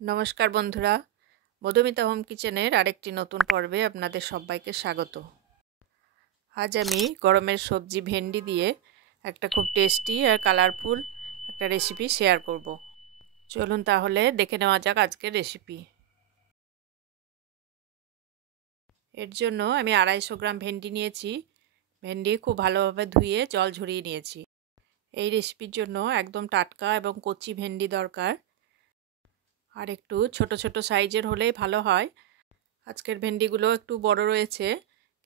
নমস্কার বন্ধুরা, মধুমিতা হোম কিচেনের আরেকটি নতুন পর্বে আপনাদের সবাইকে স্বাগত। আজ আমি গরমের সবজি ভেন্ডি দিয়ে একটা খুব টেস্টি আর কালারফুল একটা রেসিপি শেয়ার করব। চলুন তাহলে দেখে নেওয়া যাক আজকের রেসিপি। এর জন্য আমি 250 গ্রাম ভেন্ডি নিয়েছি। ভেন্ডি খুব ভালোভাবে ধুয়ে জল ঝরিয়ে নিয়েছি। এই রেসিপির জন্য একদম টাটকা এবং কচি ভেন্ডি দরকার, আর একটু ছোট ছোট সাইজের হলেই ভালো হয়। আজকের ভেন্ডিগুলো একটু বড় রয়েছে,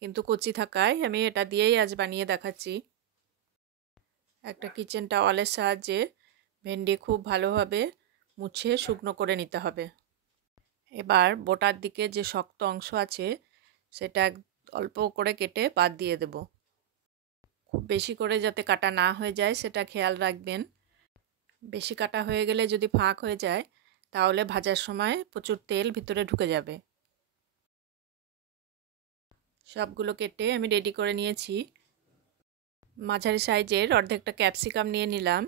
কিন্তু কচি থাকায় আমি এটা দিয়েই আজ বানিয়ে দেখাচ্ছি। একটা কিচেন টাওয়ালের সাহায্যে ভেন্ডি খুব ভালোভাবে মুছে শুকনো করে নিতে হবে। এবার বোটার দিকে যে শক্ত অংশ আছে সেটা অল্প করে কেটে বাদ দিয়ে দেব। খুব বেশি করে যাতে কাটা না হয়ে যায় সেটা খেয়াল রাখবেন। বেশি কাটা হয়ে গেলে যদি ফাঁক হয়ে যায় তাহলে ভাজার সময় প্রচুর তেল ভিতরে ঢুকে যাবে। সবগুলো কেটে আমি রেডি করে নিয়েছি। মাঝারি সাইজের অর্ধেকটা ক্যাপসিকাম নিয়ে নিলাম।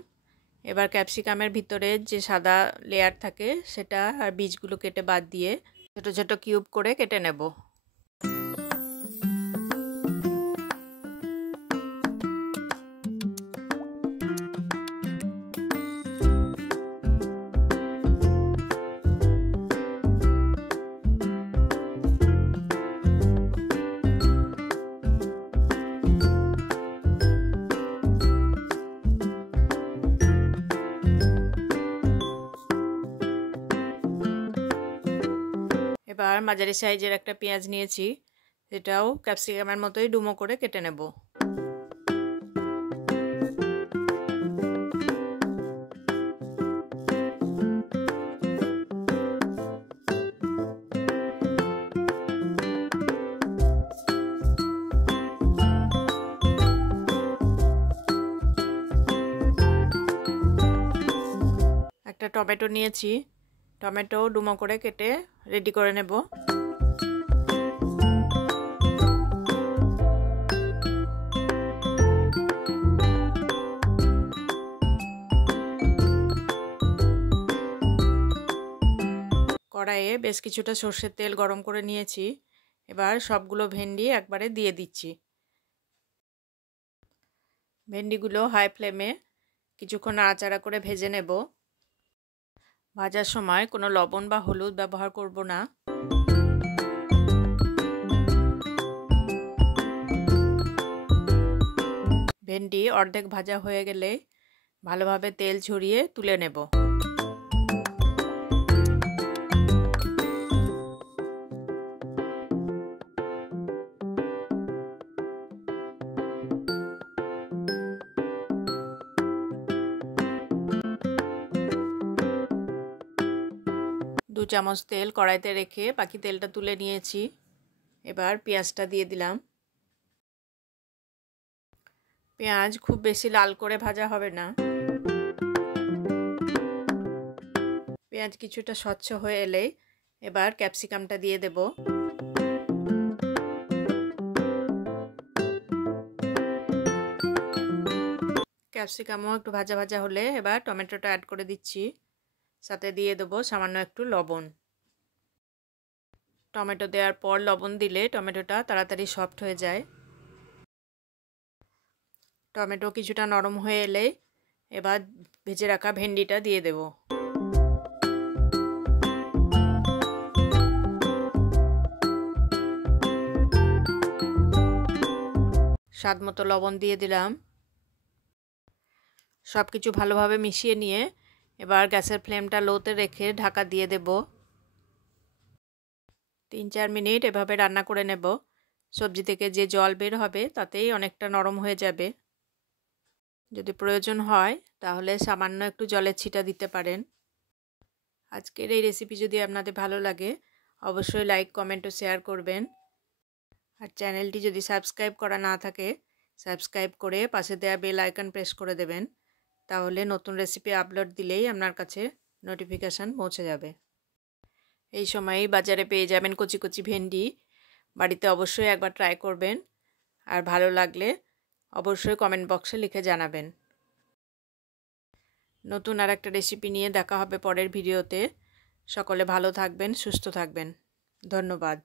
এবার ক্যাপসিকামের ভিতরে যে সাদা লেয়ার থাকে সেটা আর বীজগুলো কেটে বাদ দিয়ে ছোট ছোট কিউব করে কেটে নেব। এবার মাঝারি সাইজের একটা পেঁয়াজ নিয়েছি, সেটাও ক্যাপসিকামের মতোই ডুমো করে কেটে নেব। একটা টমেটো নিয়েছি, টমেটো ডুমো করে কেটে রেডি করে নেব। কড়াইয়ে বেশ কিছুটা সর্ষের তেল গরম করে নিয়েছি। এবার সবগুলো ভেন্ডি একবারে দিয়ে দিচ্ছি। ভেন্ডিগুলো হাই ফ্লেমে কিছুক্ষণ নাড়াচাড়া করে ভেজে নেব। ভাজার সময় কোনো লবণ বা হলুদ ব্যবহার করব না। ভেন্ডি অর্ধেক ভাজা হয়ে গেলে ভালোভাবে তেল ঝরিয়ে তুলে নেব। দু চামচ তেল কড়াইতে রেখে বাকি তেলটা তুলে নিয়েছি। এবার পেঁয়াজটা দিয়ে দিলাম। পেঁয়াজ খুব বেশি লাল করে ভাজা হবে না। পেঁয়াজ কিছুটা স্বচ্ছ হয়ে এলে এবার ক্যাপসিকামটা দিয়ে দেব। ক্যাপসিকামও একটু ভাজা ভাজা হলে এবার টমেটোটা অ্যাড করে দিচ্ছি। সাথে দিয়ে দেবো সামান্য একটু লবণ। টমেটো দেওয়ার পর লবণ দিলে টমেটোটা তাড়াতাড়ি সফট হয়ে যায়। টমেটো কিছুটা নরম হয়ে এলে এবার ভেজে রাখা ভেন্ডিটা দিয়ে দেব। স্বাদ মতো লবণ দিয়ে দিলাম। সব কিছু ভালোভাবে মিশিয়ে নিয়ে এবার গ্যাসের ফ্লেমটা লোতে রেখে ঢাকা দিয়ে দেব। 3-4 মিনিট এভাবে রান্না করে নেব। সবজি থেকে যে জল বের হবে তাতেই অনেকটা নরম হয়ে যাবে। যদি প্রয়োজন হয় তাহলে সামান্য একটু জলের ছিটা দিতে পারেন। আজকের এই রেসিপি যদি আপনাদের ভালো লাগে অবশ্যই লাইক, কমেন্ট ও শেয়ার করবেন। আর চ্যানেলটি যদি সাবস্ক্রাইব করা না থাকে সাবস্ক্রাইব করে পাশে দেওয়া বেল আইকন প্রেস করে দেবেন, তাহলে নতুন রেসিপি আপলোড দিলেই আপনার কাছে নোটিফিকেশান পৌঁছে যাবে। এই সময়েই বাজারে পেয়ে যাবেন কচি কচি ভেন্ডি। বাড়িতে অবশ্যই একবার ট্রাই করবেন, আর ভালো লাগলে অবশ্যই কমেন্ট বক্সে লিখে জানাবেন। নতুন আর একটা রেসিপি নিয়ে দেখা হবে পরের ভিডিওতে। সকলে ভালো থাকবেন, সুস্থ থাকবেন। ধন্যবাদ।